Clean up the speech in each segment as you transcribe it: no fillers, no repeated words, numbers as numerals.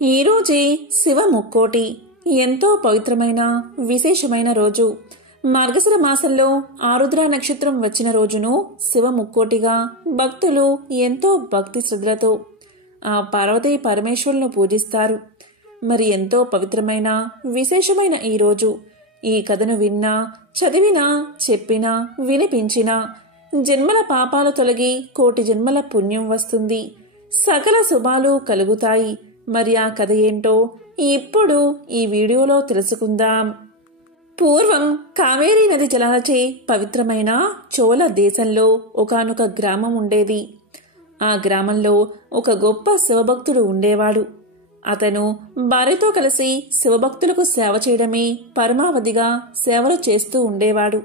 ఈరోజే శివ ముక్కోటి ఎంతో పవిత్రమైన విశేషమైన రోజు. మార్గశిర మాసంలో ఆరుద్ర నక్షత్రం వచ్చిన రోజును శివ ముక్కోటిగా భక్తులు ఎంతో భక్తి శ్రద్ధలతో ఆ పార్వతీ పరమేశ్వరులను పూజిస్తారు. మరి ఎంతో పవిత్రమైన విశేషమైన ఈ రోజు ఈ కథను విన్నా, చదివినా, చెప్పినా, వినిపించినా జన్మల పాపాలు తొలగి కోటి జన్మల పుణ్యం వస్తుంది, సకల శుభాలు కలుగుతాయి. మరి ఆ కథ ఏంటో ఇప్పుడు ఈ వీడియోలో తెలుసుకుందాం. పూర్వం కావేరీ నది జలాలచే పవిత్రమైన చోళ దేశంలో ఒకానొక గ్రామం ఉండేది. ఆ గ్రామంలో ఒక గొప్ప శివభక్తుడు ఉండేవాడు. అతను భార్యతో కలిసి శివభక్తులకు సేవ చేయడమే పరమావధిగా సేవలు చేస్తూ ఉండేవాడు.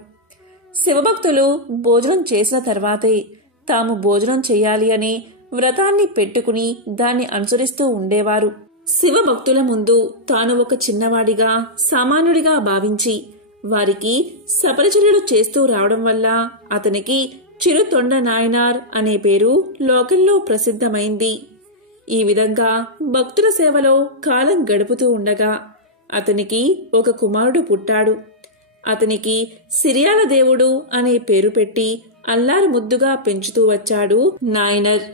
శివభక్తులు భోజనం చేసిన తర్వాతే తాము భోజనం చేయాలి అనే వ్రతాన్ని పెట్టుకుని దాన్ని అనుసరిస్తూ ఉండేవారు. శివభక్తుల ముందు తాను ఒక చిన్నవాడిగా, సామాన్యుడిగా భావించి వారికి సపరిచర్యలు చేస్తూ రావడం వల్ల అతనికి చిరుతొండ నాయనార్ అనే పేరు లోకంలో ప్రసిద్ధమైంది. ఈ విధంగా భక్తుల సేవలో కాలం గడుపుతూ ఉండగా అతనికి ఒక కుమారుడు పుట్టాడు. అతనికి సిరియాల దేవుడు అనే పేరు పెట్టి అల్లారు ముద్దుగా పెంచుతూ వచ్చాడు నాయనర్.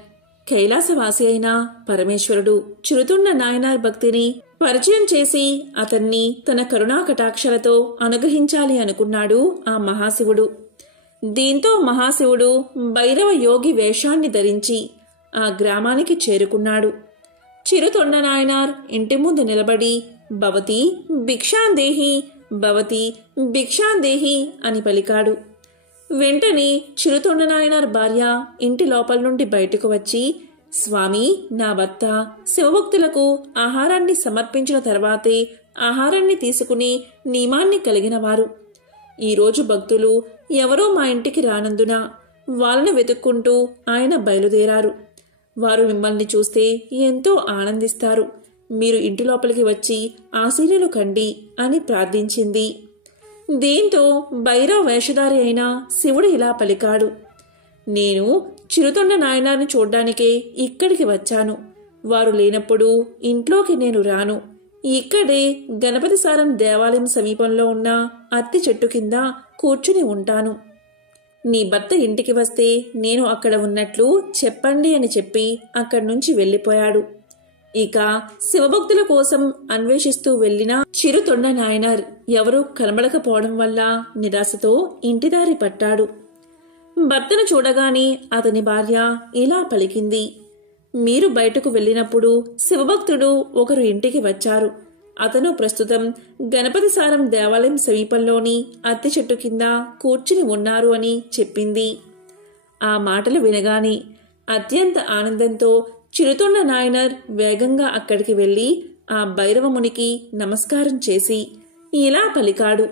కైలాసవాసి అయిన పరమేశ్వరుడు చిరుతొండ నాయనార్ భక్తిని పరిచయం చేసి అతన్ని తన కరుణా కటాక్షలతో అనుగ్రహించాలి అనుకున్నాడు ఆ మహాశివుడు. దీంతో మహాశివుడు భైరవ యోగి వేషాన్ని ధరించి ఆ గ్రామానికి చేరుకున్నాడు. చిరుతొండ నాయనార్ ఇంటి ముందు నిలబడి భవతి భిక్షాందేహి, భవతి భిక్షాందేహి అని పలికాడు. వెంటనే చిరుతొండ నాయనార్ భార్య ఇంటి లోపల నుండి బయటకు వచ్చి, స్వామి, నా భర్త శివభక్తులకు ఆహారాన్ని సమర్పించిన తర్వాతే ఆహారాన్ని తీసుకుని నియమాన్ని కలిగిన వారు. ఈరోజు భక్తులు ఎవరో మా ఇంటికి రానందున వాళ్ళను వెతుక్కుంటూ ఆయన బయలుదేరారు. వారు మిమ్మల్ని చూస్తే ఎంతో ఆనందిస్తారు. మీరు ఇంటి లోపలికి వచ్చి ఆశీనులు కండి అని ప్రార్థించింది. దీంతో భైరవ వేషధారి అయిన శివుడు ఇలా పలికాడు, నేను చిరుతొండ నాయనార్ని చూడ్డానికే ఇక్కడికి వచ్చాను. వారు లేనప్పుడు ఇంట్లోకి నేను రాను. ఇక్కడే గణపతి సారం దేవాలయం సమీపంలో ఉన్న అత్తి చెట్టు కింద కూర్చుని ఉంటాను. నీ భర్త ఇంటికి వస్తే నేను అక్కడ ఉన్నట్లు చెప్పండి అని చెప్పి అక్కడి నుంచి వెళ్ళిపోయాడు. ఇక శివభక్తుల కోసం అన్వేషిస్తూ వెళ్లిన చిరుతొండ నాయనార్ ఎవరూ కనబడకపోవడం వల్ల నిరాశతో ఇంటిదారి పట్టాడు. భర్తను చూడగానే అతని భార్య ఇలా పలికింది, మీరు బయటకు వెళ్ళినప్పుడు శివభక్తుడు ఒకరు ఇంటికి వచ్చారు. అతను ప్రస్తుతం గణపతి సారం దేవాలయం సమీపంలోని అత్తి చెట్టు కింద కూర్చుని ఉన్నారు అని చెప్పింది. ఆ మాటలు వినగానే అత్యంత ఆనందంతో చిరుతొండ నాయనార్ వేగంగా అక్కడికి వెళ్లి ఆ భైరవమునికి నమస్కారం చేసి ఇలా పలికాడు,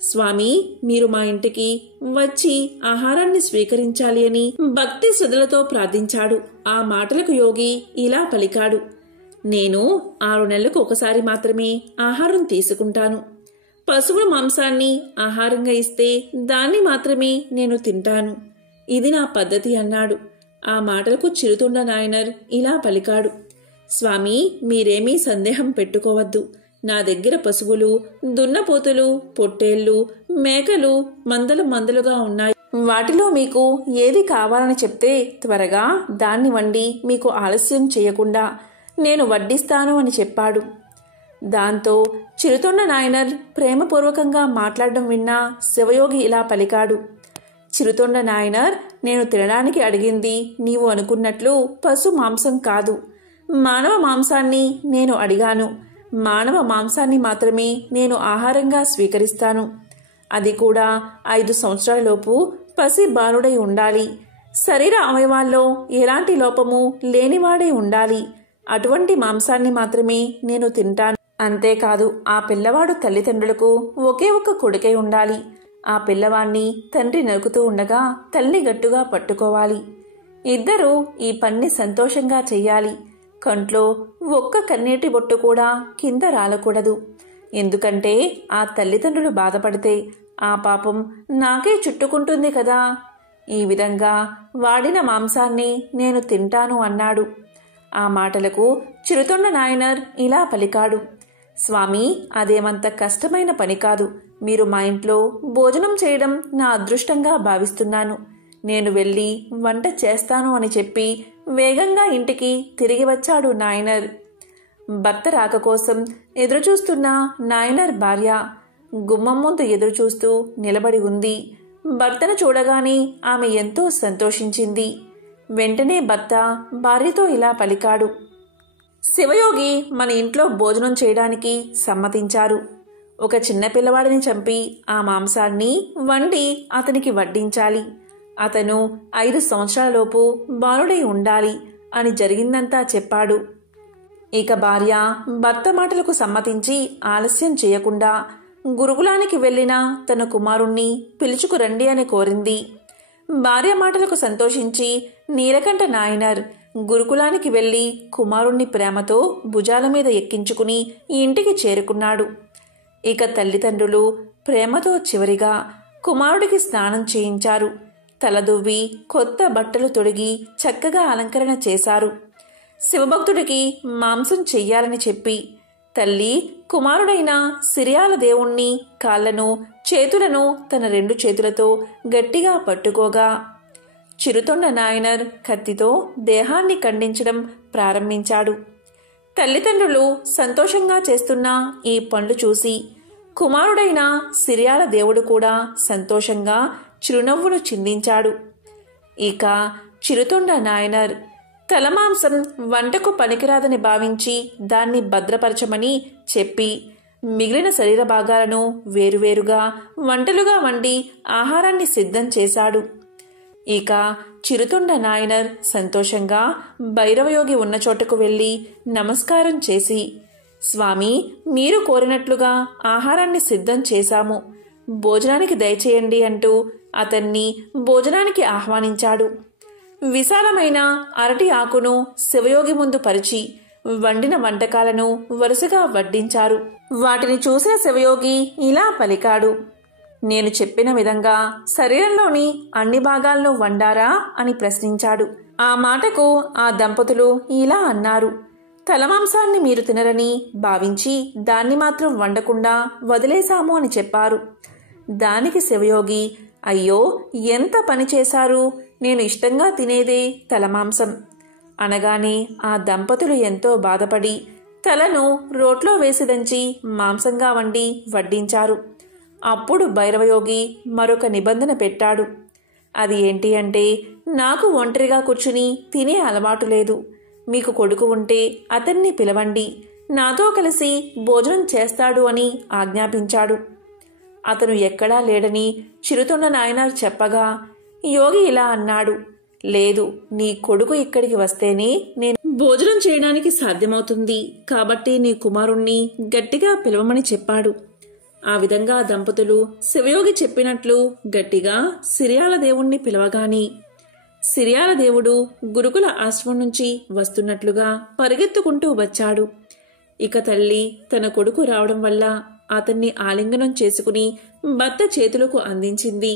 స్వామి, మీరు మా ఇంటికి వచ్చి ఆహారాన్ని స్వీకరించాలి అని భక్తి శ్రద్ధలతో ప్రార్థించాడు. ఆ మాటలకు యోగి ఇలా పలికాడు, నేను 6 నెలలకు ఒకసారి మాత్రమే ఆహారం తీసుకుంటాను. పశువుల మాంసాన్ని ఆహారంగా ఇస్తే దాన్ని మాత్రమే నేను తింటాను. ఇది నా పద్ధతి అన్నాడు. ఆ మాటలకు చిరుతొండ నాయనార్ ఇలా పలికాడు, స్వామి, మీరేమీ సందేహం పెట్టుకోవద్దు. నా దగ్గర పశువులు, దున్నపోతులు, పొట్టేళ్లు, మేకలు మందలుగా ఉన్నాయి. వాటిలో మీకు ఏది కావాలని చెప్తే త్వరగా దాన్ని వండి మీకు ఆలస్యం చేయకుండా నేను వడ్డిస్తాను అని చెప్పాడు. దాంతో చిరుతొండ నాయనార్ ప్రేమపూర్వకంగా మాట్లాడడం విన్న శివయోగి ఇలా పలికాడు, చిరుతొండ నాయనార్, నేను తినడానికి అడిగింది నీవు అనుకున్నట్లు పశు మాంసం కాదు, మానవ మాంసాన్ని నేను అడిగాను. మానవ మాంసాన్ని మాత్రమే నేను ఆహారంగా స్వీకరిస్తాను. అది కూడా 5 సంవత్సరాలలోపు పసి బాలుడై ఉండాలి. శరీర అవయవాల్లో ఎలాంటి లోపము లేనివాడై ఉండాలి. అటువంటి మాంసాన్ని మాత్రమే నేను తింటాను. అంతేకాదు, ఆ పిల్లవాడు తల్లిదండ్రులకు ఒకే ఒక్క కొడుకై ఉండాలి. ఆ పిల్లవాణ్ణి తండ్రి నరుకుతూ ఉండగా తల్లి గట్టుగా పట్టుకోవాలి. ఇద్దరూ ఈ పన్ని సంతోషంగా చెయ్యాలి. కంట్లో ఒక్క కన్నీటి బొట్టు కూడా కింద రాలకూడదు. ఎందుకంటే ఆ తల్లిదండ్రులు బాధపడితే ఆ పాపం నాకే చుట్టుకుంటుంది కదా. ఈ విధంగా వాడిన మాంసాన్ని నేను తింటాను అన్నాడు. ఆ మాటలకు చిరుతొండ నాయనర్ ఇలా పలికాడు. స్వామి, అదేమంత కష్టమైన పని కాదు. మీరు మా ఇంట్లో భోజనం చేయడం నా అదృష్టంగా భావిస్తున్నాను. నేను వెళ్ళి వంట చేస్తాను అని చెప్పి వేగంగా ఇంటికి తిరిగి వచ్చాడు నాయనర్. భర్త రాక కోసం ఎదురుచూస్తున్న నాయనర్ భార్య గుమ్మం ముందు ఎదురుచూస్తూ నిలబడి ఉంది. భర్తను చూడగానే ఆమె ఎంతో సంతోషించింది. వెంటనే భర్త భార్యతో ఇలా పలికాడు. శివయోగి మన ఇంట్లో భోజనం చేయడానికి సమ్మతించారు. ఒక చిన్న పిల్లవాడిని చంపి ఆ మాంసాన్ని వండి అతనికి వడ్డించాలి. అతను 5 సంవత్సరాలలోపు బాలుడై ఉండాలి అని జరిగిందంతా చెప్పాడు. ఇక భార్య భర్త మాటలకు సమ్మతించి ఆలస్యం చేయకుండా గురుకులానికి వెళ్లిన తన కుమారుణ్ణి పిలుచుకురండి అని కోరింది. భార్య మాటలకు సంతోషించి నీలకంఠ నాయనర్ గురుకులానికి వెళ్లి కుమారుణ్ణి ప్రేమతో భుజాల మీద ఎక్కించుకుని ఇంటికి చేరుకున్నాడు. ఇక తల్లిదండ్రులు ప్రేమతో చివరిగా కుమారుడికి స్నానం చేయించారు. తలదువ్వి కొత్త బట్టలు తొడిగి చక్కగా అలంకరణ చేశారు. శివభక్తుడికి మాంసం చెయ్యాలని చెప్పి తల్లి కుమారుడైన సిరియాల దేవుణ్ణి కాళ్లను చేతులను తన 2 చేతులతో గట్టిగా పట్టుకోగా చిరుతొండ నాయనర్ కత్తితో దేహాన్ని ఖండించడం ప్రారంభించాడు. తల్లిదండ్రులు సంతోషంగా చేస్తున్న ఈ పనులు చూసి కుమారుడైన సిరియాల దేవుడు కూడా సంతోషంగా చిరునవ్వును చిందించాడు. ఇక చిరుతొండ నాయనర్ తలమాంసం వంటకు పనికిరాదని భావించి దాన్ని భద్రపరచమని చెప్పి మిగిలిన శరీర భాగాలను వేరువేరుగా వంటలుగా వండి ఆహారాన్ని సిద్ధం చేశాడు. ఇక చిరుతొండ నాయనర్ సంతోషంగా భైరవయోగి ఉన్న చోటకు వెళ్లి నమస్కారం చేసి, స్వామి, మీరు కోరినట్లుగా ఆహారాన్ని సిద్ధం చేశాము, భోజనానికి దయచేయండి అంటూ అతన్ని భోజనానికి ఆహ్వానించాడు. విశాలమైన అరటి ఆకును శివయోగి ముందు పరిచి వండిన వంటకాలను వరుసగా వడ్డించారు. వాటిని చూసిన శివయోగి ఇలా పలికాడు. నేను చెప్పిన విధంగా శరీరంలోని అన్ని భాగాలను వండారా అని ప్రశ్నించాడు. ఆ మాటకు ఆ దంపతులు ఇలా అన్నారు. తలమాంసాన్ని మీరు తినరని భావించి దాన్ని మాత్రం వండకుండా వదిలేశాము అని చెప్పారు. దానికి శివయోగి, అయ్యో, ఎంత పని చేశారు, నేను ఇష్టంగా తినేదే తలమాంసం అనగానే ఆ దంపతులు ఎంతో బాధపడి తలను రోట్లో వేసి దంచి మాంసంగా వండి వడ్డించారు. అప్పుడు భైరవయోగి మరొక నిబంధన పెట్టాడు. అది ఏంటి అంటే, నాకు ఒంటరిగా కూర్చుని తినే అలవాటు లేదు. మీకు కొడుకు ఉంటే అతన్ని పిలవండి, నాతో కలిసి భోజనం చేస్తాడు అని ఆజ్ఞాపించాడు. అతను ఎక్కడా లేడని చిరుతొండ నాయనర్ చెప్పగా యోగి ఇలా అన్నాడు. లేదు, నీ కొడుకు ఇక్కడికి వస్తేనే నేను భోజనం చేయడానికి సాధ్యమవుతుంది. కాబట్టి నీ కుమారుణ్ణి గట్టిగా పిలవమని చెప్పాడు. ఆ విధంగా దంపతులు శివయోగి చెప్పినట్లు గట్టిగా సిరియాల దేవుణ్ణి పిలవగాని సిరియాల దేవుడు గురుకుల ఆశ్రమం నుంచి వస్తున్నట్లుగా పరిగెత్తుకుంటూ వచ్చాడు. ఇక తల్లి తన కొడుకు రావడం వల్ల అతన్ని ఆలింగనం చేసుకుని భర్త చేతులకు అందించింది.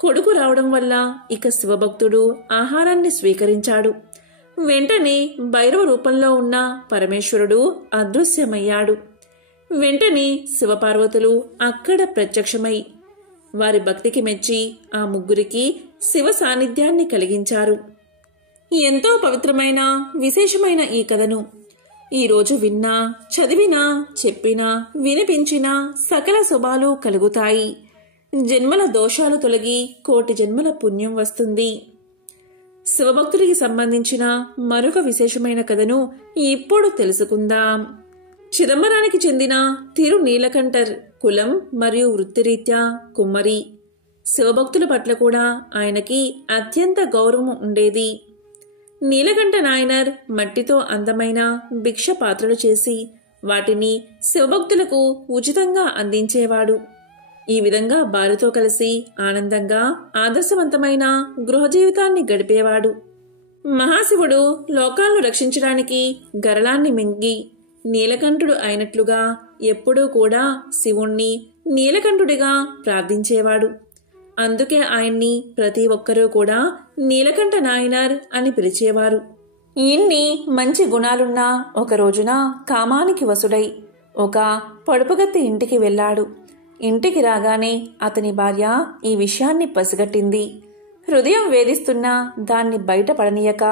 కొడుకు రావడం వల్ల ఇక శివభక్తుడు ఆహారాన్ని స్వీకరించాడు. వెంటనే భైరవ రూపంలో ఉన్న పరమేశ్వరుడు అదృశ్యమయ్యాడు. వెంటనే శివపార్వతులు అక్కడ ప్రత్యక్షమై వారి భక్తికి మెచ్చి ఆ ముగ్గురికి శివ సాన్నిధ్యాన్ని కలిగించారు. ఎంతో పవిత్రమైన విశేషమైన ఈ కథను ఈరోజు విన్నా, చదివినా, చెప్పినా, వినిపించినా సకల శుభాలు కలుగుతాయి. జన్మల దోషాలు తొలగి 1,000,000 జన్మల పుణ్యం వస్తుంది. శివభక్తుడికి సంబంధించిన మరొక విశేషమైన కథను ఇప్పుడు తెలుసుకుందాం. చిదంబరానికి చెందిన తిరు నీలకంఠర్ కులం మరియు వృత్తిరీత్యా కుమ్మరి. శివభక్తుల పట్ల కూడా ఆయనకి అత్యంత గౌరవం ఉండేది. నీలకంఠ నాయనర్ మట్టితో అందమైన భిక్ష పాత్రలు చేసి వాటిని శివభక్తులకు ఉచితంగా అందించేవాడు. ఈ విధంగా భార్యతో కలిసి ఆనందంగా ఆదర్శవంతమైన గృహ జీవితాన్ని గడిపేవాడు. మహాశివుడు లోకాలను రక్షించడానికి గరళాన్ని మింగి నీలకంఠుడు అయినట్లుగా ఎప్పుడూ కూడా శివుణ్ణి నీలకంఠుడిగా ప్రార్థించేవాడు. అందుకే ఆయన్ని ప్రతి ఒక్కరూ కూడా నీలకంఠ నాయనర్ అని పిలిచేవారు. ఇన్ని మంచి గుణాలున్న ఒక రోజున కామానికి వసుడై ఒక పొడుపుగత్తి ఇంటికి వెళ్ళాడు. ఇంటికి రాగానే అతని భార్య ఈ విషయాన్ని పసిగట్టింది. హృదయం వేధిస్తున్నా దాన్ని బయటపడనీయక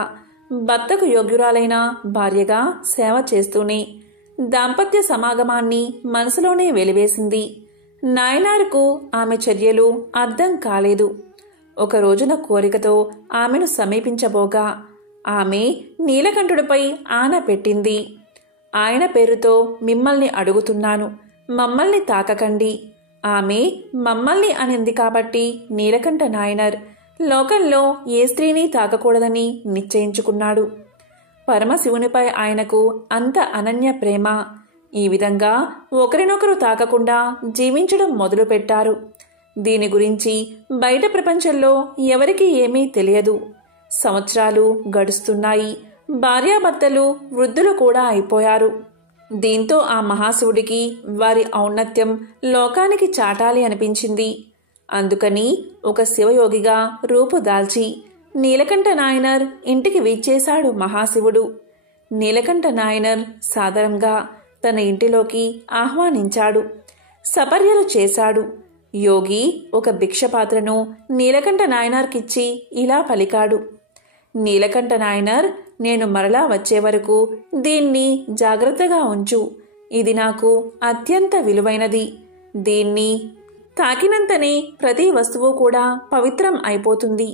భర్తకు యోగ్యురాలైన భార్యగా సేవ చేస్తూనే దాంపత్య సమాగమాన్ని మనసులోనే వెలివేసింది. నాయనారుకు ఆమె చర్యలు అర్థం కాలేదు. ఒక రోజున కోరికతో ఆమెను సమీపించబోగా ఆమె నీలకంఠుడిపై ఆన పెట్టింది. ఆయన పేరుతో మిమ్మల్ని అడుగుతున్నాను, మమ్మల్ని తాకకండి. ఆమె మమ్మల్ని అనింది కాబట్టి నీలకంఠ నాయనర్ లోకంలో ఏ స్త్రీని తాకకూడదని నిశ్చయించుకున్నాడు. పరమశివునిపై ఆయనకు అంత అనన్య ప్రేమ. ఈ విధంగా ఒకరినొకరు తాకకుండా జీవించడం మొదలుపెట్టారు. దీని గురించి బయట ప్రపంచంలో ఎవరికీ ఏమీ తెలియదు. సంవత్సరాలు గడుస్తున్నాయి. భార్యాభర్తలు వృద్ధులు కూడా అయిపోయారు. దీంతో ఆ మహాశివుడికి వారి ఔన్నత్యం లోకానికి చాటాలి అనిపించింది. అందుకని ఒక శివయోగిగా రూపుదాల్చి నీలకంఠ నాయనర్ ఇంటికి వీచేశాడు మహాశివుడు. నీలకంఠ నాయనర్ సాదరంగా తన ఇంటిలోకి ఆహ్వానించాడు. సపర్యలు చేశాడు. యోగి ఒక భిక్షపాత్రను నీలకంఠ నాయనార్కిచ్చి ఇలా పలికాడు. నీలకంఠ నాయనర్, నేను మరలా వచ్చే వరకు దీన్ని జాగ్రత్తగా ఉంచు. ఇది నాకు అత్యంత విలువైనది. దీన్ని తాకినంతనే ప్రతి వస్తువు కూడా పవిత్రం అయిపోతుంది.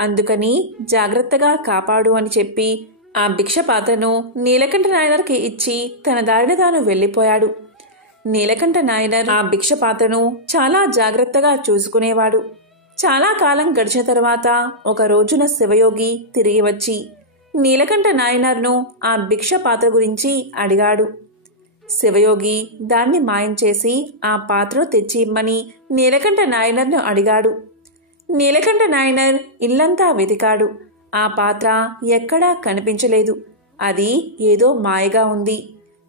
అందుకని జాగ్రత్తగా కాపాడు అని చెప్పి ఆ భిక్షపాత్రను నీలకంఠ నాయనర్కి ఇచ్చి తన దారిన తాను వెళ్ళిపోయాడు. నీలకంఠ నాయనర్ ఆ భిక్షపాత్రను చాలా జాగ్రత్తగా చూసుకునేవాడు. చాలా కాలం గడిచిన తర్వాత ఒక రోజున శివయోగి తిరిగి వచ్చి నీలకంఠ నాయనర్ను ఆ భిక్షపాత్ర గురించి అడిగాడు. శివయోగి దాన్ని మాయం చేసి ఆ పాత్రను తెచ్చి ఇమ్మని నీలకంఠ నాయనర్ను అడిగాడు. నీలకంఠ నాయనర్ ఇల్లంతా వెతికాడు. ఆ పాత్ర ఎక్కడా కనిపించలేదు. అది ఏదో మాయగా ఉంది.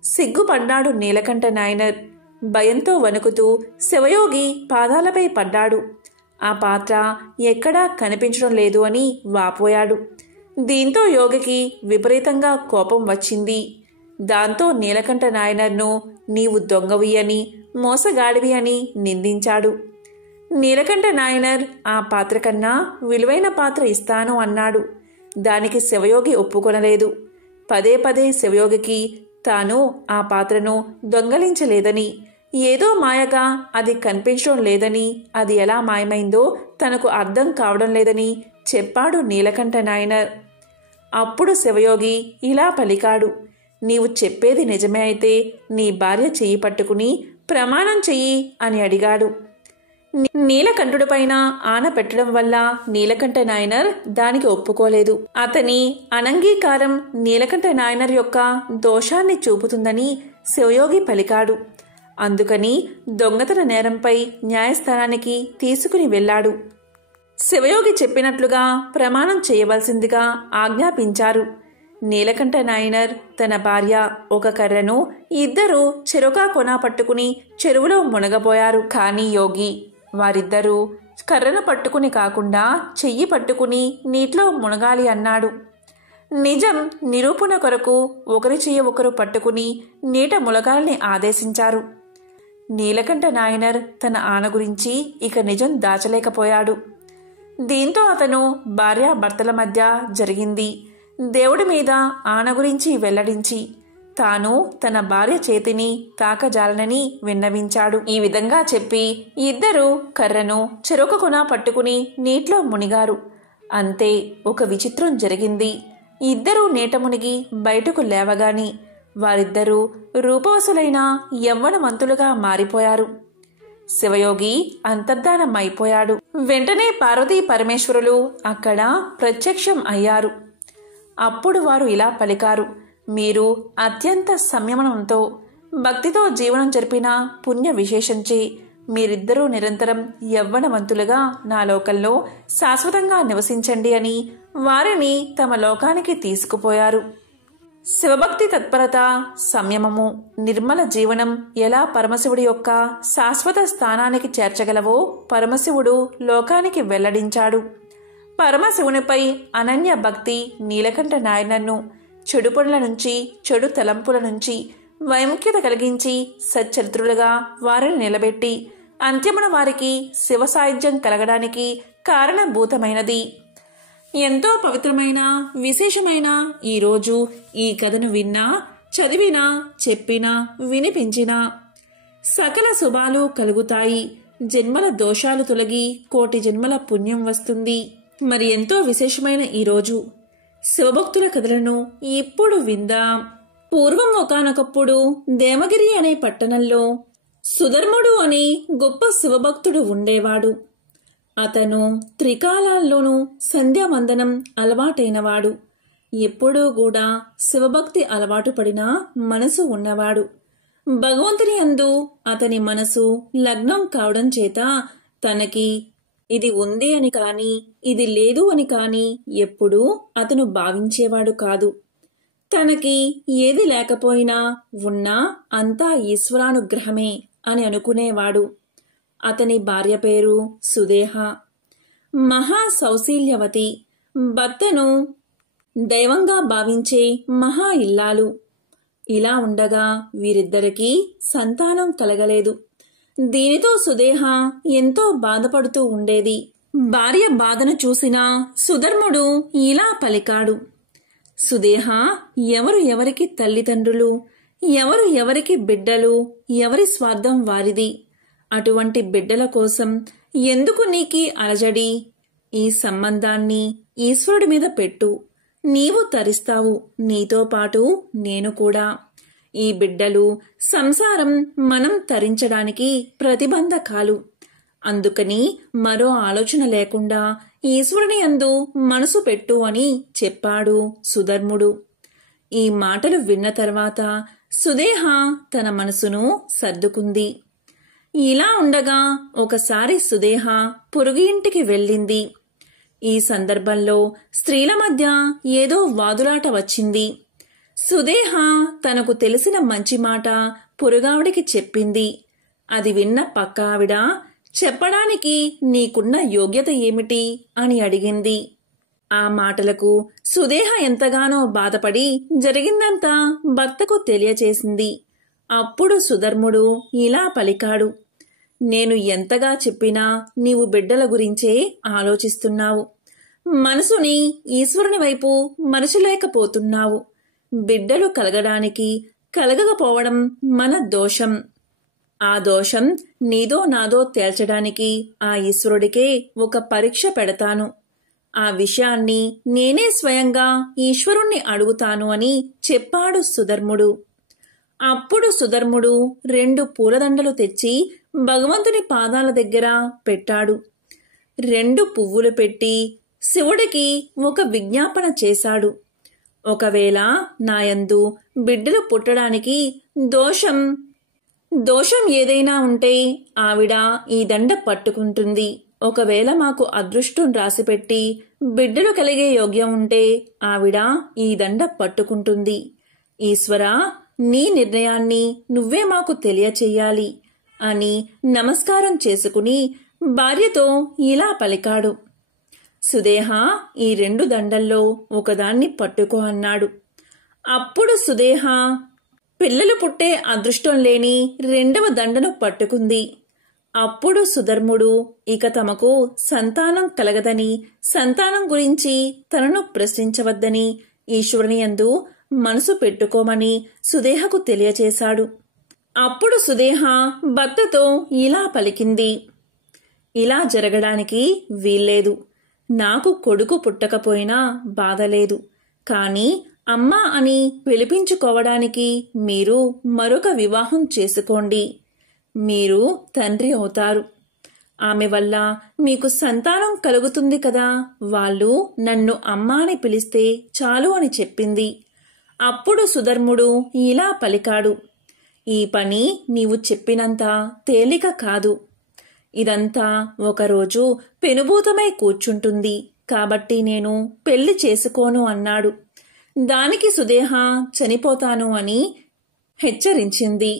సిగ్గుపడ్డాడు నీలకంఠ నాయనర్. భయంతో వణుకుతూ శివయోగి పాదాలపై పడ్డాడు. ఆ పాత్ర ఎక్కడా కనిపించడం లేదు అని వాపోయాడు. దీంతో యోగికి విపరీతంగా కోపం వచ్చింది. దాంతో నీలకంఠ నాయనర్ను నీవు దొంగవి అని, మోసగాడివి అని నిందించాడు. నీలకంఠ నాయనర్ ఆ పాత్ర కన్నా విలువైన పాత్ర ఇస్తాను అన్నాడు. దానికి శివయోగి ఒప్పుకొనలేదు. పదే పదే శివయోగికి తాను ఆ పాత్రను దొంగలించలేదని, ఏదో మాయగా అది కనిపించడం లేదని, అది ఎలా మాయమైందో తనకు అర్థం కావడం లేదని చెప్పాడు నీలకంఠ నాయనర్. అప్పుడు శివయోగి ఇలా పలికాడు. నీవు చెప్పేది నిజమే అయితే నీ భార్య చెయ్యి పట్టుకుని ప్రమాణం చెయ్యి అని అడిగాడు. నీలకంఠుడిపైన ఆన పెట్టడం వల్ల నీలకంఠ నాయనర్ దానికి ఒప్పుకోలేదు. అతని అనంగీకారం నీలకంఠ నాయనర్ యొక్క దోషాన్ని చూపుతుందని శివయోగి పలికాడు. అందుకని దొంగతన నేరంపై న్యాయస్థానానికి తీసుకుని వెళ్ళాడు. శివయోగి చెప్పినట్లుగా ప్రమాణం చేయవలసిందిగా ఆజ్ఞాపించారు. నీలకంఠ నాయనర్ తన భార్య ఒక కర్రను, ఇద్దరూ చెరొక కొన పట్టుకుని చెరువులో మునగబోయారు. కానీ యోగి వారిద్దరూ కర్రను పట్టుకుని కాకుండా చెయ్యి పట్టుకుని నీటిలో మునగాలి అన్నాడు. నిజం నిరూపణ కొరకు ఒకరి చెయ్యి ఒకరు పట్టుకుని నీట మునగాలని ఆదేశించారు. నీలకంఠ నాయనర్ తన ఆన గురించి ఇక నిజం దాచలేకపోయాడు. దీంతో అతను భార్యాభర్తల మధ్య జరిగింది దేవుడి మీద ఆన గురించి వెల్లడించి తాను తన భార్య చేతిని తాకజాలనని విన్నవించాడు. ఈ విధంగా చెప్పి ఇద్దరూ కర్రను చెరొక కొన పట్టుకుని నీటిలో మునిగారు. అంతే, ఒక విచిత్రం జరిగింది. ఇద్దరూ నీట మునిగి బయటకు లేవగాని వారిద్దరూ రూపవసులైన యవ్వనవంతులుగా మారిపోయారు. శివయోగి అంతర్ధానమైపోయాడు. వెంటనే పార్వతీ పరమేశ్వరులు అక్కడ ప్రత్యక్షం అయ్యారు. అప్పుడు వారు ఇలా పలికారు. మీరు అత్యంత సంయమనంతో భక్తితో జీవనం జరిపిన పుణ్య విశేషంచే మీరిద్దరూ నిరంతరం యవ్వనవంతులుగా నా లోకంలో శాశ్వతంగా నివసించండి అని వారిని తమ లోకానికి తీసుకుపోయారు. శివభక్తి తత్పరత, సంయమము, నిర్మల జీవనం ఎలా పరమశివుడి యొక్క శాశ్వత స్థానానికి చేర్చగలవో పరమశివుడు లోకానికి వెల్లడించాడు. పరమశివునిపై అనన్య భక్తి నీలకంఠ నాయనర్ను చెడు పనుల నుంచి, చెడు తలంపుల నుంచి వైముఖ్యత కలిగించి సచ్చరిత్రులుగా వారిని నిలబెట్టి అంత్యమున వారికి శివ సాయుధ్యం కలగడానికి కారణభూతమైనది. ఎంతో పవిత్రమైన విశేషమైన ఈరోజు ఈ కథను విన్నా, చదివినా, చెప్పినా, వినిపించినా సకల శుభాలు కలుగుతాయి. జన్మల దోషాలు తొలగి కోటి జన్మల పుణ్యం వస్తుంది. మరి ఎంతో విశేషమైన ఈరోజు శివభక్తుల కథలను ఇప్పుడు విందాం. పూర్వం ఒకానొకప్పుడు దేవగిరి అనే పట్టణంలో సుధర్ముడు అనే గొప్ప శివభక్తుడు ఉండేవాడు. అతను త్రికాలాల్లోనూ సంధ్యావందనం అలవాటైనవాడు. ఎప్పుడూ కూడా శివభక్తి అలవాటు పడిన మనసు ఉన్నవాడు. భగవంతుని యందు అతని మనసు లగ్నం కావడం చేత తనకి ఇది ఉంది అని కాని, ఇది లేదు అని కాని ఎప్పుడూ అతను భావించేవాడు కాదు. తనకి ఏది లేకపోయినా ఉన్నా అంతా ఈశ్వరానుగ్రహమే అని అనుకునేవాడు. అతని భార్య పేరు సుదేహ. మహా సౌశీల్యవతి, భర్తను దైవంగా భావించే మహా ఇల్లాలు. ఇలా ఉండగా వీరిద్దరికీ సంతానం కలగలేదు. దీనితో సుదేహ ఎంతో బాధపడుతూ ఉండేది. భార్య బాధను చూసిన సుధర్ముడు ఇలా పలికాడు: సుదేహ, ఎవరు ఎవరికి తల్లిదండ్రులు, ఎవరు ఎవరికి బిడ్డలు, ఎవరి స్వార్థం వారిది. అటువంటి బిడ్డల కోసం ఎందుకు నీకీ అలజడి? ఈ సంబంధాన్ని ఈశ్వరుడి మీద పెట్టు. నీవు తరిస్తావు, నీతో పాటు నేను కూడా. ఈ బిడ్డలు, సంసారం మనం తరించడానికి ప్రతిబంధకాలు. అందుకని మరో ఆలోచన లేకుండా ఈశ్వరుని యందు మనసు పెట్టు అని చెప్పాడు సుధర్ముడు. ఈ మాటలు విన్న తర్వాత సుదేహ తన మనసును సర్దుకుంది. ఇలా ఉండగా ఒకసారి సుదేహ పొరుగు ఇంటికి వెళ్ళింది. ఈ సందర్భంలో స్త్రీల మధ్య ఏదో వాదులాట వచ్చింది. సుదేహ తనకు తెలిసిన మంచి మాట పొరుగావిడికి చెప్పింది. అది విన్న పక్క ఆవిడ, చెప్పడానికి నీకున్న యోగ్యత ఏమిటి అని అడిగింది. ఆ మాటలకు సుదేహ ఎంతగానో బాధపడి జరిగిందంతా భర్తకు తెలియచేసింది. అప్పుడు సుధర్ముడు ఇలా పలికాడు: నేను ఎంతగా చెప్పినా నీవు బిడ్డల గురించే ఆలోచిస్తున్నావు. మనసుని ఈశ్వరుని వైపు మరచలేకపోతున్నావు. బిడ్డలు కలగడానికి, కలగకపోవడం మన దోషం. ఆ దోషం నీదో నాదో తేల్చడానికి ఆ ఈశ్వరుడికే ఒక పరీక్ష పెడతాను. ఆ విషయాన్ని నేనే స్వయంగా ఈశ్వరుణ్ణి అడుగుతాను అని చెప్పాడు సుధర్ముడు. అప్పుడు సుధర్ముడు 2 పూలదండలు తెచ్చి భగవంతుని పాదాల దగ్గర పెట్టాడు. 2 పువ్వులు పెట్టి శివుడికి ఒక విజ్ఞాపన చేశాడు. ఒకవేళ నాయందు బిడ్డలు పుట్టడానికి దోషం ఏదైనా ఉంటే ఆవిడ ఈ దండ పట్టుకుంటుంది. ఒకవేళ మాకు అదృష్టం రాసిపెట్టి బిడ్డలు కలిగే యోగ్యం ఉంటే ఆవిడ ఈ దండ పట్టుకుంటుంది. ఈశ్వరా, నీ నిర్ణయాన్ని నువ్వే మాకు తెలియచెయ్యాలి అని నమస్కారం చేసుకుని భార్యతో ఇలా పలికాడు: సుదేహ, ఈ 2 దండల్లో ఒకదాన్ని పట్టుకో అన్నాడు. అప్పుడు సుదేహ పిల్లలు పుట్టే అదృష్టం లేని 2వ దండను పట్టుకుంది. అప్పుడు సుధర్ముడు ఇక తమకు సంతానం కలగదని, సంతానం గురించి తనను ప్రశ్నించవద్దని, ఈశ్వరుని యందు మనసు పెట్టుకోమని సుదేహకు తెలియచేశాడు. అప్పుడు సుదేహ భర్తతో ఇలా పలికింది: ఇలా జరగడానికి వీల్లేదు. నాకు కొడుకు పుట్టకపోయినా బాధలేదు. కాని అమ్మా అని పిలిపించుకోవడానికి మీరు మరొక వివాహం చేసుకోండి. మీరు తండ్రి అవుతారు. ఆమె వల్ల మీకు సంతానం కలుగుతుంది కదా. వాళ్ళు నన్ను అమ్మా అని పిలిస్తే చాలు అని చెప్పింది. అప్పుడు సుధర్ముడు ఇలా పలికాడు: ఈ పని నీవు చెప్పినంత తేలిక కాదు. ఇదంతా ఒకరోజు పెనుభూతమై కూర్చుంటుంది. కాబట్టి నేను పెళ్లి చేసుకోను అన్నాడు. దానికి సుదేహ చనిపోతాను అని హెచ్చరించింది.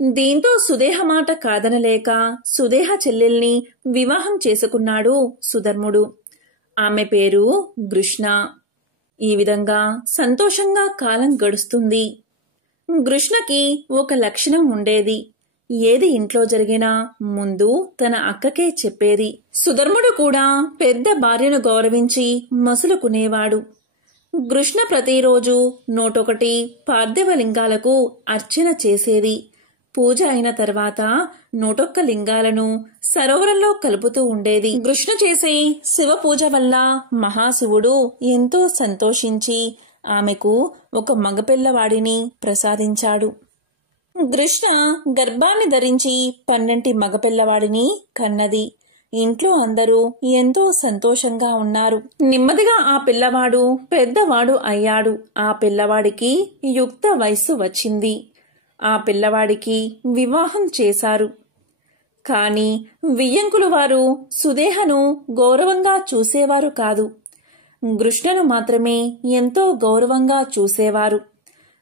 దీంతో సుదేహ మాట కాదనలేక సుదేహ చెల్లెల్ని వివాహం చేసుకున్నాడు సుధర్ముడు. ఆమె పేరు కృష్ణ. ఈ విధంగా సంతోషంగా కాలం గడుస్తుంది. కృష్ణకి ఒక లక్షణం ఉండేది. ఏది ఇంట్లో జరిగినా ముందు తన అక్కకే చెప్పేది. సుధర్ముడు కూడా పెద్ద భార్యను గౌరవించి మసులుకునేవాడు. కృష్ణ ప్రతిరోజు 101 పార్థివ లింగాలకు అర్చన చేసేది. పూజ అయిన తర్వాత 101 లింగాలను సరోవరంలో కలుపుతూ ఉండేది. కృష్ణ చేసే శివ పూజ వల్ల మహాశివుడు ఎంతో సంతోషించి ఆమెకు ఒక మగపిల్లవాడిని ప్రసాదించాడు. కృష్ణ గర్భాన్ని ధరించి 12 మగపిల్లవాడిని కన్నది. ఇంట్లో అందరూ ఎంతో సంతోషంగా ఉన్నారు. నెమ్మదిగా ఆ పిల్లవాడు పెద్దవాడు అయ్యాడు. ఆ పిల్లవాడికి యుక్త వయస్సు వచ్చింది. ఆ పిల్లవాడికి వివాహం చేశారు. కాని వియ్యంకులు వారు సుదేహను గౌరవంగా చూసేవారు కాదు. కృష్ణను మాత్రమే ఎంతో గౌరవంగా చూసేవారు.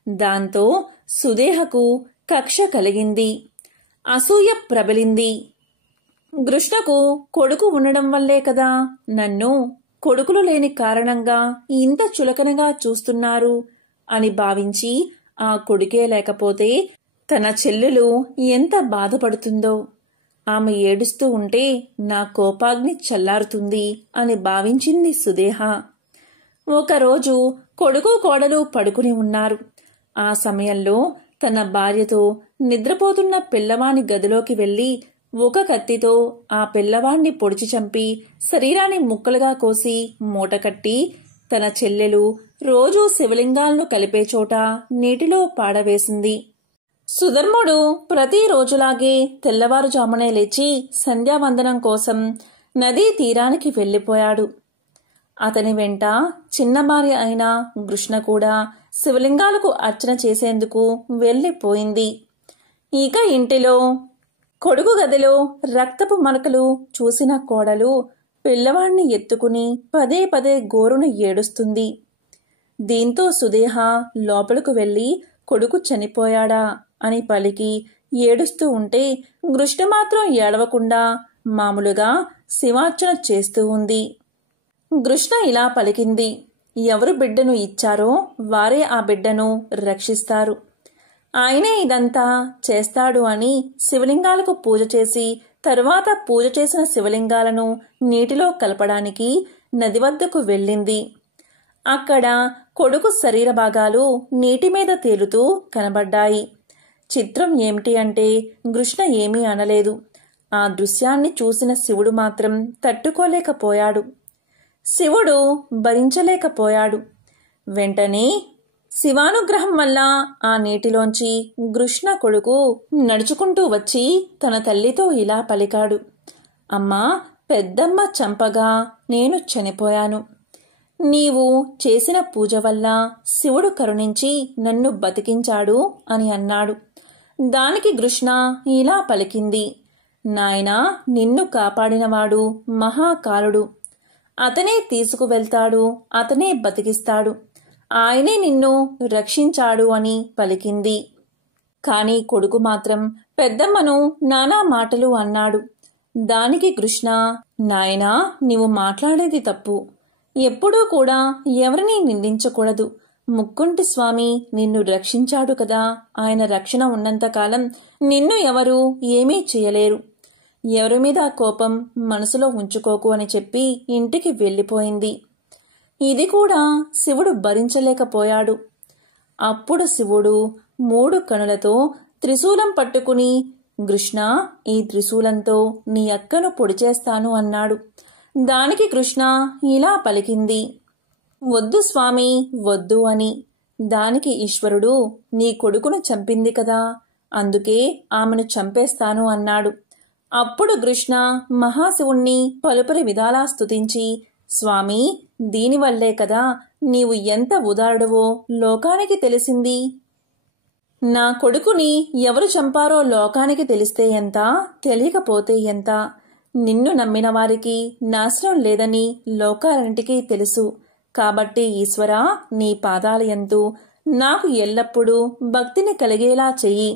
దాంతో సుదేహకు కక్ష కలిగింది. అసూయ ప్రబలింది. కృష్ణకు కొడుకు ఉండడం వల్లే కదా నన్ను కొడుకులు లేని కారణంగా ఇంత చులకనగా చూస్తున్నారు అని భావించి ఆ కొడుకే లేకపోతే తన చెల్లెలు ఎంత బాధపడుతుందో. ఆమె ఏడుస్తూ ఉంటే నా కోపాగ్ని చల్లారుతుంది అని భావించింది సుదేహ. ఒకరోజు కొడుకు కోడలు పడుకుని ఉన్నారు. ఆ సమయంలో తన భార్యతో నిద్రపోతున్న పిల్లవాని గదిలోకి వెళ్లి ఒక కత్తితో ఆ పిల్లవాణ్ణి పొడిచి చంపి శరీరాన్ని ముక్కలుగా కోసి మూటకట్టి తన చెల్లెలు రోజూ శివలింగాలను కలిపే చోట నీటిలో పాడవేసింది. సుధర్ముడు ప్రతిరోజులాగే తెల్లవారుజామునే లేచి సంధ్యావందనం కోసం నదీ తీరానికి వెళ్లిపోయాడు. అతని వెంట చిన్న భార్య అయిన కృష్ణ కూడా శివలింగాలకు అర్చన చేసేందుకు వెళ్లిపోయింది. ఇక ఇంటిలో కొడుకు గదిలో రక్తపు మరకలు చూసిన కోడలు పిల్లవాణ్ణి ఎత్తుకుని పదే పదే గోరును ఏడుస్తుంది. దీంతో సుదేహ లోపలకు వెళ్లి కొడుకు చనిపోయాడా అని పలికి ఏడుస్తూ ఉంటే కృష్ణ మాత్రం ఏడవకుండా మామూలుగా శివార్చన చేస్తూ ఉంది. కృష్ణ ఇలా పలికింది, ఎవరు బిడ్డను ఇచ్చారో వారే ఆ బిడ్డను రక్షిస్తారు. ఆయనే ఇదంతా చేస్తాడు అని శివలింగాలకు పూజ చేసి తరువాత పూజ చేసిన శివలింగాలను నీటిలో కలపడానికి నది వద్దకు వెళ్ళింది. అక్కడ కొడుకు శరీర భాగాలు నీటి మీద తేలుతూ కనబడ్డాయి. చిత్రం ఏమిటి అంటే కృష్ణ ఏమీ అనలేదు. ఆ దృశ్యాన్ని చూసిన శివుడు మాత్రం తట్టుకోలేకపోయాడు. శివుడు భరించలేకపోయాడు. వెంటనే శివానుగ్రహం వల్ల ఆ నీటిలోంచి కృష్ణ కొడుకు నడుచుకుంటూ వచ్చి తన తల్లితో ఇలా పలికాడు, అమ్మా, పెద్దమ్మ చంపగా నేను చనిపోయాను. నీవు చేసిన పూజ వల్ల శివుడు కరుణించి నన్ను బతికించాడు అని అన్నాడు. దానికి కృష్ణ ఇలా పలికింది, నాయనా, నిన్ను కాపాడినవాడు మహాకాలుడు. అతనే తీసుకువెళ్తాడు, అతనే బతికిస్తాడు. ఆయనే నిన్ను రక్షించాడు అని పలికింది. కాని కొడుకు మాత్రం పెద్దమ్మను నానా మాటలు అన్నాడు. దానికి కృష్ణ, నాయనా, నీవు మాట్లాడేది తప్పు. ఎప్పుడూ కూడా ఎవరిని నిందించకూడదు. ముక్కుంటి స్వామి నిన్ను రక్షించాడు కదా. ఆయన రక్షణ ఉన్నంతకాలం నిన్ను ఎవరూ ఏమీ చేయలేరు. ఎవరి మీద కోపం మనసులో ఉంచుకోకు అని చెప్పి ఇంటికి వెళ్ళిపోయింది. ఇది కూడా శివుడు భరించలేకపోయాడు. అప్పుడు శివుడు 3 కనులతో త్రిశూలం పట్టుకుని, కృష్ణ, ఈ త్రిశూలంతో నీ అక్కను పొడి చేస్తాను అన్నాడు. దానికి కృష్ణ ఇలా పలికింది, వద్దు స్వామి, వద్దు అని. దానికి ఈశ్వరుడు, నీ కొడుకును చంపింది కదా, అందుకే ఆమెను చంపేస్తాను అన్నాడు. అప్పుడు కృష్ణ మహాశివుణ్ణి పలుపరి విధాలా స్తుతించి, స్వామి, దీనివల్లే కదా నీవు ఎంత ఉదారుడవో లోకానికి తెలిసింది. నా కొడుకుని ఎవరు చంపారో లోకానికి తెలిస్తే ఎంత, తెలియకపోతే ఎంత. నిన్ను నమ్మిన వారికి నాశనం లేదని లోకాలన్నిటికీ తెలుసు. కాబట్టి ఈశ్వరా, నీ పాదాలయందు నాకు ఎల్లప్పుడూ భక్తిని కలిగేలా చెయ్యి.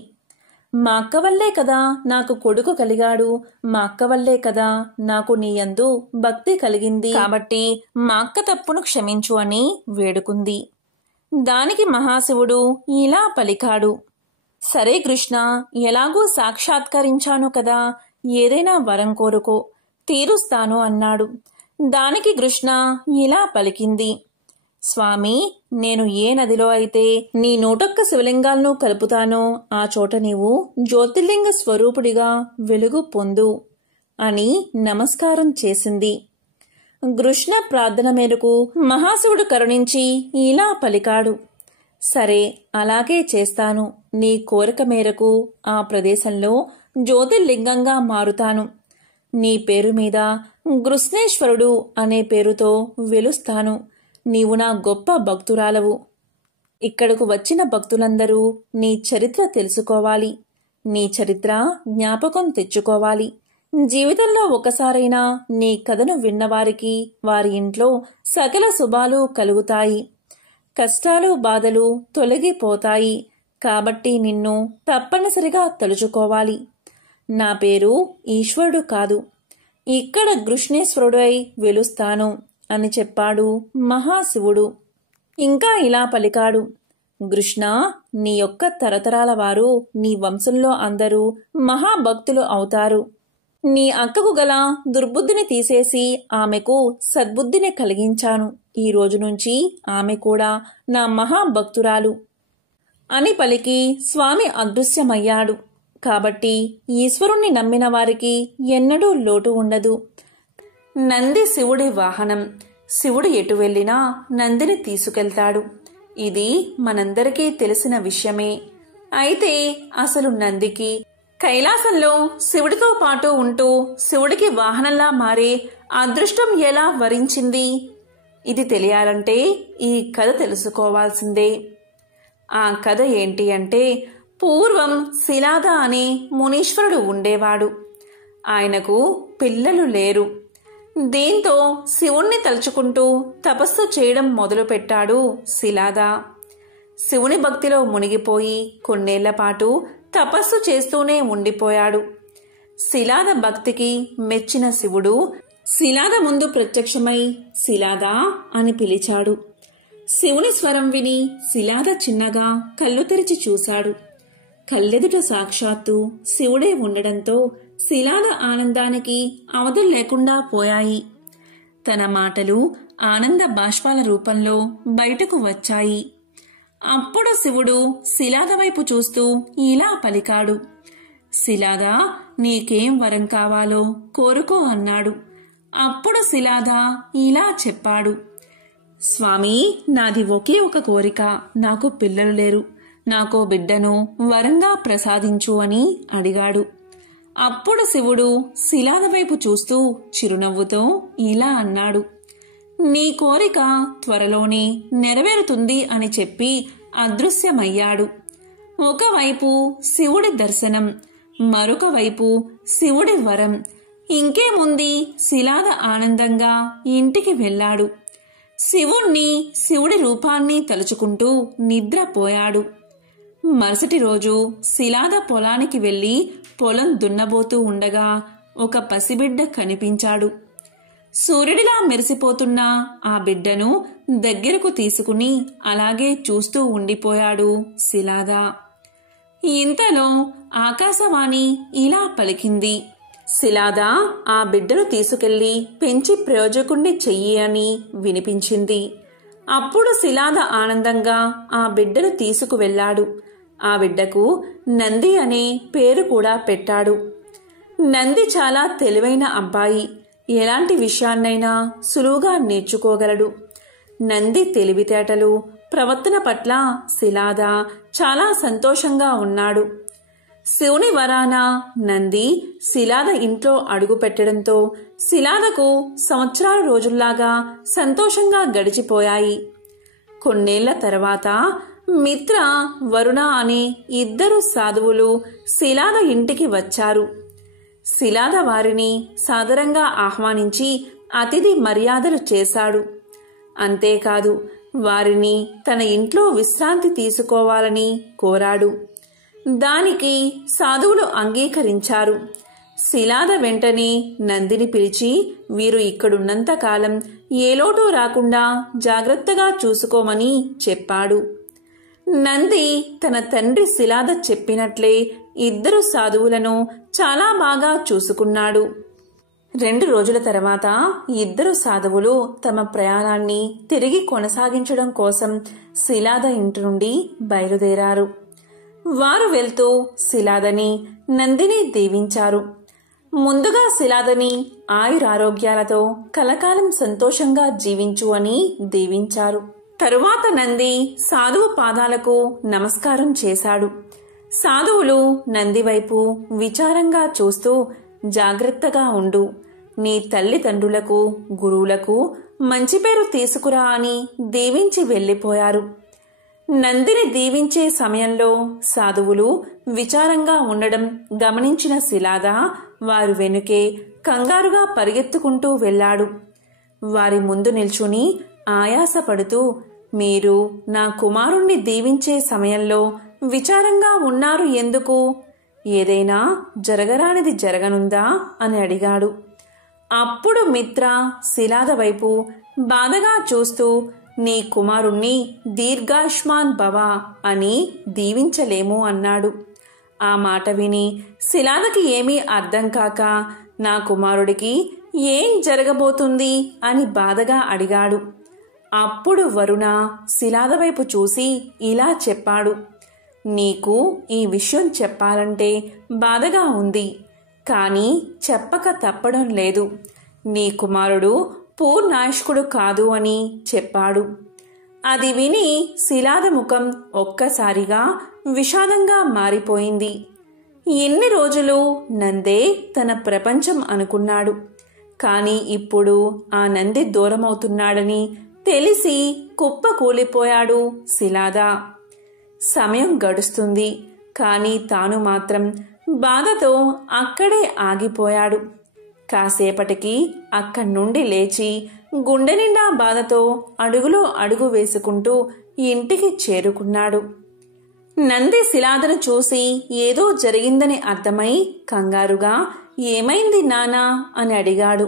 మా అక్క వల్లే కదా నాకు కొడుకు కలిగాడు, మా అక్క వల్లే కదా నాకు నీయందు భక్తి కలిగింది, కాబట్టి మా అక్క తప్పును క్షమించు అని వేడుకుంది. దానికి మహాశివుడు ఇలా పలికాడు, సరే కృష్ణ, ఎలాగూ సాక్షాత్కరించాను కదా, ఏదైనా వరం కోరుకో, తీరుస్తాను అన్నాడు. దానికి కృష్ణ ఇలా పలికింది, స్వామి, నేను ఏ నదిలో అయితే నీ 101 శివలింగాలను కలుపుతానో ఆ చోట నీవు జ్యోతిర్లింగ స్వరూపుడిగా వెలుగు పొందు అని నమస్కారం చేసింది. కృష్ణ ప్రార్థన మేరకు మహాశివుడు కరుణించి ఇలా పలికాడు, సరే అలాగే చేస్తాను, నీ కోరిక మేరకు ఆ ప్రదేశంలో జ్యోతిర్లింగంగా మారుతాను, నీ పేరు మీద కృష్ణేశ్వరుడు అనే పేరుతో వెలుస్తాను, నీవు నా గొప్ప భక్తురాలవు. ఇక్కడకు వచ్చిన భక్తులందరూ నీ చరిత్ర తెలుసుకోవాలి, నీ చరిత్ర జ్ఞాపకం తెచ్చుకోవాలి. జీవితంలో ఒకసారైనా నీ కథను విన్నవారికి వారి ఇంట్లో సకల శుభాలు కలుగుతాయి, కష్టాలు బాధలు తొలగిపోతాయి. కాబట్టి నిన్ను తప్పనిసరిగా తలుచుకోవాలి. నా పేరు ఈశ్వరుడు కాదు, ఇక్కడ కృష్ణేశ్వరుడై వెలుస్తాను అని చెప్పాడు మహాశివుడు. ఇంకా ఇలా పలికాడు, కృష్ణ, నీ యొక్క తరతరాల వారు నీ వంశంలో అందరూ మహాభక్తులు అవుతారు. నీ అక్కకు గల దుర్బుద్ధిని తీసేసి ఆమెకు సద్బుద్ధిని కలిగించాను. ఈ రోజు నుంచి ఆమె కూడా నా మహాభక్తురాలు అని పలికి స్వామి అదృశ్యమయ్యాడు. కాబట్టి ఈశ్వరుణ్ణి నమ్మిన వారికి ఎన్నడూ లోటు ఉండదు. నంది శివుడి వాహనం. శివుడు ఎటు వెళ్ళినా నందిని తీసుకెళ్తాడు. ఇది మనందరికీ తెలిసిన విషయమే. అయితే అసలు నందికి కైలాసంలో శివుడితో పాటు ఉంటూ శివుడికి వాహనంలా మారే అదృష్టం ఎలా వరించింది? ఇది తెలియాలంటే ఈ కథ తెలుసుకోవాల్సిందే. ఆ కథ ఏంటి అంటే, పూర్వం శిలాద అనే మునీశ్వరుడు ఉండేవాడు. ఆయనకు పిల్లలు లేరు. దీంతో శివుణ్ణి తలుచుకుంటూ తపస్సు చేయడం మొదలుపెట్టాడు శిలాద. శివుని భక్తిలో మునిగిపోయి కొన్నేళ్ల పాటు తపస్సు చేస్తూనే ఉండిపోయాడు. శిలాద భక్తికి మెచ్చిన శివుడు శిలాద ముందు ప్రత్యక్షమై శిలాద అని పిలిచాడు. శివుని స్వరం విని శిలాద చిన్నగా కళ్ళు తెరిచి చూశాడు. కళ్ళెదుట సాక్షాత్తు శివుడే ఉండడంతో శిలాద ఆనందానికి అవధులు లేకుండా పోయాయి. తన మాటలు ఆనంద బాష్పాల రూపంలో బయటకు వచ్చాయి. అప్పుడు శివుడు శిలాద వైపు చూస్తూ ఇలా పలికాడు, శిలాద, నీకేం వరం కావాలో కోరుకో అన్నాడు. అప్పుడు శిలాద ఇలా చెప్పాడు, స్వామి, నాది ఒకే ఒక కోరిక. నాకు పిల్లలు లేరు. నాకో బిడ్డను వరంగా ప్రసాదించు అని అడిగాడు. అప్పుడు శివుడు శిలాద వైపు చూస్తూ చిరునవ్వుతో ఇలా అన్నాడు, నీ కోరిక త్వరలోనే నెరవేరుతుంది అని చెప్పి అదృశ్యమయ్యాడు. ఒకవైపు శివుడి దర్శనం, మరొక వైపు శివుడి వరం. ఇంకేముంది, శిలాద ఆనందంగా ఇంటికి వెళ్ళాడు. శివుణ్ణి, శివుడి రూపాన్ని తలుచుకుంటూ నిద్రపోయాడు. మరుసటి రోజు శిలాద పొలానికి వెళ్లి పొలం దున్నబోతూ ఉండగా ఒక పసిబిడ్డ కనిపించాడు. సూర్యుడిలా మెరిసిపోతున్న ఆ బిడ్డను దగ్గరకు తీసుకుని అలాగే చూస్తూ ఉండిపోయాడు శిలాద. ఇంతలో ఆకాశవాణి ఇలా పలికింది, శిలాద, ఆ బిడ్డను తీసుకెళ్లి పెంచి ప్రయోజకుణ్ణి చెయ్యి అని వినిపించింది. అప్పుడు శిలాద ఆనందంగా ఆ బిడ్డను తీసుకువెళ్లాడు. ఆ బిడ్డకు నంది అనే పేరు కూడా పెట్టాడు. నంది చాలా తెలివైన అబ్బాయి. ఎలాంటి విషయాన్నైనా సులువుగా నేర్చుకోగలడు. నంది తెలివితేటలు, ప్రవర్తన పట్ల శిలాద చాలా సంతోషంగా ఉన్నాడు. శివుని వరాన నంది శిలాద ఇంట్లో అడుగు పెట్టడంతో శిలాదకు సంవత్సరాల రోజుల్లాగా సంతోషంగా గడిచిపోయాయి. కొన్నేళ్ల తర్వాత మిత్ర, వరుణ అనే ఇద్దరు సాధువులు శిలాద ఇంటికి వచ్చారు. శిలాద వారిని సాదరంగా ఆహ్వానించి అతిథి మర్యాదలు చేశాడు. అంతేకాదు వారిని తన ఇంట్లో విశ్రాంతి తీసుకోవాలని కోరాడు. దానికి సాధువులు అంగీకరించారు. శిలాద వెంటనే నందిని పిలిచి, వీరు ఇక్కడున్నంత కాలం ఏ లోటు రాకుండా జాగ్రత్తగా చూసుకోమని చెప్పాడు. నంది తన తండ్రి శిలాద చెప్పినట్లే ఇద్దరు సాధువులను చాలా బాగా చూసుకున్నాడు. 2 రోజుల తర్వాత ఇద్దరు సాధువులు తమ ప్రయాణాన్ని తిరిగి కొనసాగించడం కోసం శిలాద ఇంటి నుండి బయలుదేరారు. వారు వెళ్తూ శిలాదని, నందిని దీవించారు. ముందుగా శిలాదని ఆయురారోగ్యాలతో కలకాలం సంతోషంగా జీవించు అని దీవించారు. తరువాత నంది సాధువు పాదాలకు నమస్కారం చేశాడు. సాధువులు నంది వైపు విచారంగా చూస్తూ, జాగ్రత్తగా ఉండు, నీ తల్లిదండ్రులకు, గురువులకు మంచి పేరు తీసుకురా అని దీవించి వెళ్ళిపోయారు. నందిని దీవించే సమయంలో సాధువులు విచారంగా ఉండడం గమనించిన శిలాద వారు వెనుకే కంగారుగా పరిగెత్తుకుంటూ వెళ్ళాడు. వారి ముందు నిల్చుని ఆయాసపడుతూ, మీరు నా కుమారుణ్ణి దీవించే సమయంలో విచారంగా ఉన్నారు ఎందుకు? ఏదైనా జరగరానిది జరగనుందా అని అడిగాడు. అప్పుడు మిత్ర శిలాద వైపు బాధగా చూస్తూ, నీ కుమారుణ్ణి దీర్ఘాయుష్మాన్ భవ అని దీవించలేము అన్నాడు. ఆ మాట విని శిలాదకి ఏమీ అర్థం కాక, నా కుమారుడికి ఏం జరగబోతుంది అని బాధగా అడిగాడు. అప్పుడు వరుణ శిలాద వైపు చూసి ఇలా చెప్పాడు, నీకు ఈ విషయం చెప్పాలంటే బాధగా ఉంది, కానీ చెప్పక తప్పడం లేదు. నీ కుమారుడు పూర్ణాయుష్కుడు కాదు అని చెప్పాడు. అది విని శిలాద ముఖం ఒక్కసారిగా విషాదంగా మారిపోయింది. ఎన్ని రోజులు నందే తన ప్రపంచం అనుకున్నాడు. కానీ ఇప్పుడు ఆ నంది దూరమవుతున్నాడని తెలిసి కుప్ప కూలిపోయాడు శిలాద. సమయం గడుస్తుంది, కానీ తాను మాత్రం బాధతో అక్కడే ఆగిపోయాడు. కాసేపటికి అక్కడి నుండి లేచి గుండె నిండా బాధతో అడుగులో అడుగు వేసుకుంటూ ఇంటికి చేరుకున్నాడు. నంది శిలాదను చూసి ఏదో జరిగిందని అర్థమై కంగారుగా, ఏమైంది నానా అని అడిగాడు.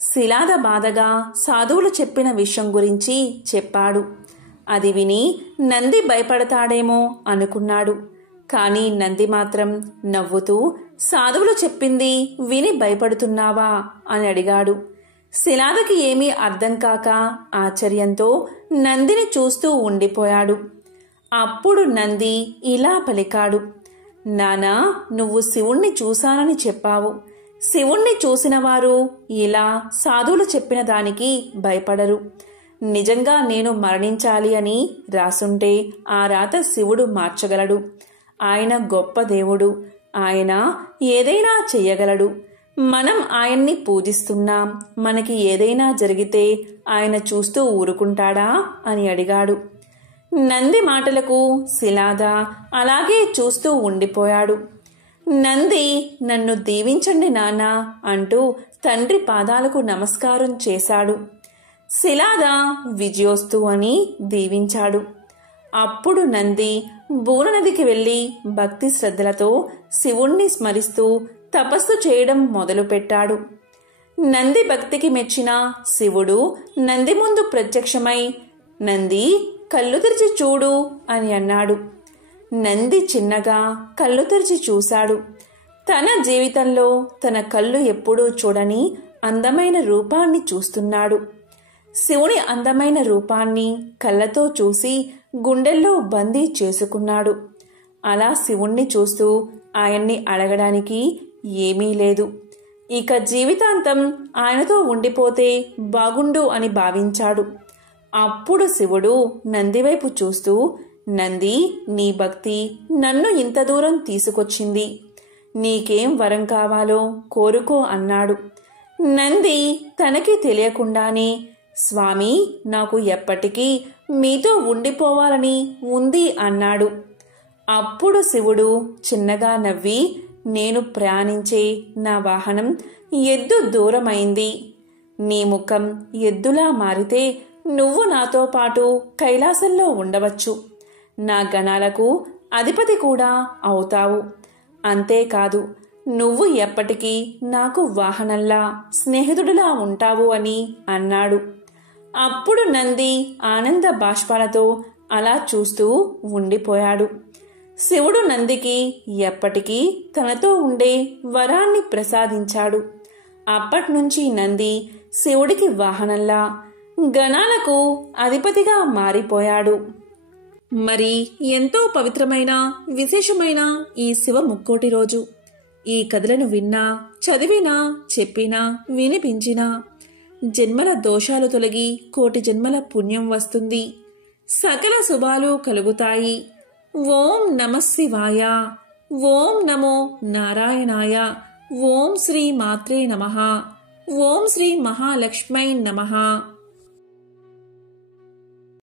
శిలాద బాధగా సాధువులు చెప్పిన విషయం గురించి చెప్పాడు. అది విని నంది భయపడతాడేమో అనుకున్నాడు. కానీ నంది మాత్రం నవ్వుతూ, సాధువులు చెప్పింది విని భయపడుతున్నావా అని అడిగాడు. శిలాదకి ఏమీ అర్థం కాక ఆశ్చర్యంతో నందిని చూస్తూ ఉండిపోయాడు. అప్పుడు నంది ఇలా పలికాడు, నానా, నువ్వు శివుణ్ణి చూశానని చెప్పావు. శివుణ్ణి చూసిన వారు ఇలా సాధువులు చెప్పిన దానికి భయపడరు. నిజంగా నేను మరణించాలి అని రాసుంటే ఆ రాత శివుడు మార్చగలడు. ఆయన గొప్ప దేవుడు. ఆయన ఏదైనా చెయ్యగలడు. మనం ఆయన్ని పూజిస్తున్నాం. మనకి ఏదైనా జరిగితే ఆయన చూస్తూ ఊరుకుంటాడా అని అడిగాడు. నంది మాటలకు శిలాద అలాగే చూస్తూ ఉండిపోయాడు. నంది, నన్ను దీవించండి నాన్నా అంటూ తండ్రి పాదాలకు నమస్కారం చేశాడు. శిలాద విజయోస్తు అని దీవించాడు. అప్పుడు నంది బూననదికి వెళ్లి భక్తి శ్రద్ధలతో శివుణ్ణి స్మరిస్తూ తపస్సు చేయడం మొదలుపెట్టాడు. నంది భక్తికి మెచ్చిన శివుడు నంది ముందు ప్రత్యక్షమై, నంది, కళ్ళు తెరిచి చూడు అని అన్నాడు. నంది చిన్నగా కళ్ళు తెరిచి చూశాడు. తన జీవితంలో తన కళ్ళు ఎప్పుడూ చూడని అందమైన రూపాన్ని చూస్తున్నాడు. శివుని అందమైన రూపాన్ని కళ్ళతో చూసి గుండెల్లో బందీ చేసుకున్నాడు. అలా శివుణ్ణి చూస్తూ ఆయన్ని అడగడానికి ఏమీ లేదు. ఇక జీవితాంతం ఆయనతో ఉండిపోతే బాగుండు అని భావించాడు. అప్పుడు శివుడు నందివైపు చూస్తూ, నంది, నీ భక్తి నన్ను ఇంత దూరం తీసుకొచ్చింది. నీకేం వరం కావాలో కోరుకో అన్నాడు. నంది తనకి తెలియకుండానే, స్వామి, నాకు ఎప్పటికీ మీతో ఉండిపోవాలని ఉంది అన్నాడు. అప్పుడు శివుడు చిన్నగా నవ్వి, నేను ప్రయాణించే నా వాహనం ఎద్దు దూరమైంది. నీ ముఖం ఎద్దులా మారితే నువ్వు నాతో పాటు కైలాసంలో ఉండవచ్చు. నా గణాలకు అధిపతి కూడా అవుతావు. అంతేకాదు, నువ్వు ఎప్పటికీ నాకు వాహనంలా, స్నేహితుడిలా ఉంటావు అని అన్నాడు. అప్పుడు నంది ఆనంద బాష్పాలతో అలా చూస్తూ ఉండిపోయాడు. శివుడు నందికి ఎప్పటికీ తనతో ఉండే వరాన్ని ప్రసాదించాడు. అప్పట్నుంచి నంది శివుడికి వాహనంలా, గణాలకు అధిపతిగా మారిపోయాడు. మరి ఎంతో పవిత్రమైన, విశేషమైన ఈ శివ ముక్కోటి రోజు ఈ కథలను విన్నా, చదివినా, చెప్పినా, వినిపించినా జన్మల దోషాలు తొలగి కోటి జన్మల పుణ్యం వస్తుంది. సకల శుభాలు కలుగుతాయి. ఓం నమః శివాయ. ఓం నమో నారాయణాయ. ఓం శ్రీ మాత్రే నమః. ఓం శ్రీ మహాలక్ష్మై నమః.